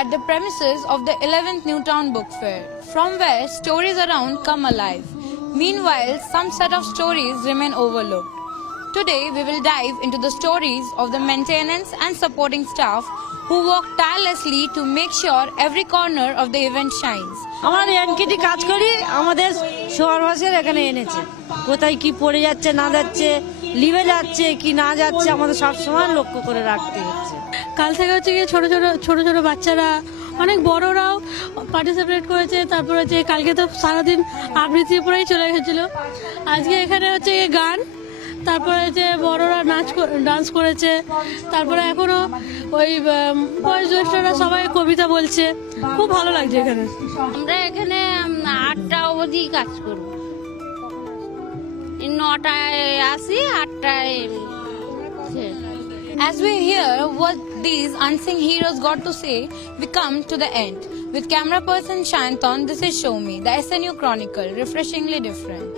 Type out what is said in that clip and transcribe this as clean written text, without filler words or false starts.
at the premises of the 11th Newtown Book Fair, from where stories around come alive. Meanwhile, some set of stories remain overlooked. Today, we will dive into the stories of the maintenance and supporting staff who work tirelessly to make sure every corner of the event shines. আমাদের এনকেটি কাজ করি, আমাদের শহরবাসীর এখানে এনেছে কোথায় কি পড়ে যাচ্ছে না যাচ্ছে, লিভে যাচ্ছে কি না যাচ্ছে, আমাদের সবসময় লক্ষ্য করে রাখতে হচ্ছে। কাল থেকে হচ্ছে কি ছোট ছোট বাচ্চারা, অনেক বড়রাও পার্টিসিপেট করেছে। তারপরে যে কালকে তো সারাদিন আবৃত্তির উপরেই চলে গেছিল, আজকে এখানে হচ্ছে গান, তারপরে যে বড়রা ডান্স করেছে, তারপরে এখনো ওই বয়োজ্যেষ্ঠরা সবাই কবিতা বলছে। খুব ভালো লাগছে এখানে। আমরা এখানে 8টা অবধি কাজ করব, 9টায় আসি, 8টায়। As we hear what these unsung heroes got to say, we come to the end. With camera person Shanton, this is Show Me, the SNU Chronicle, refreshingly different.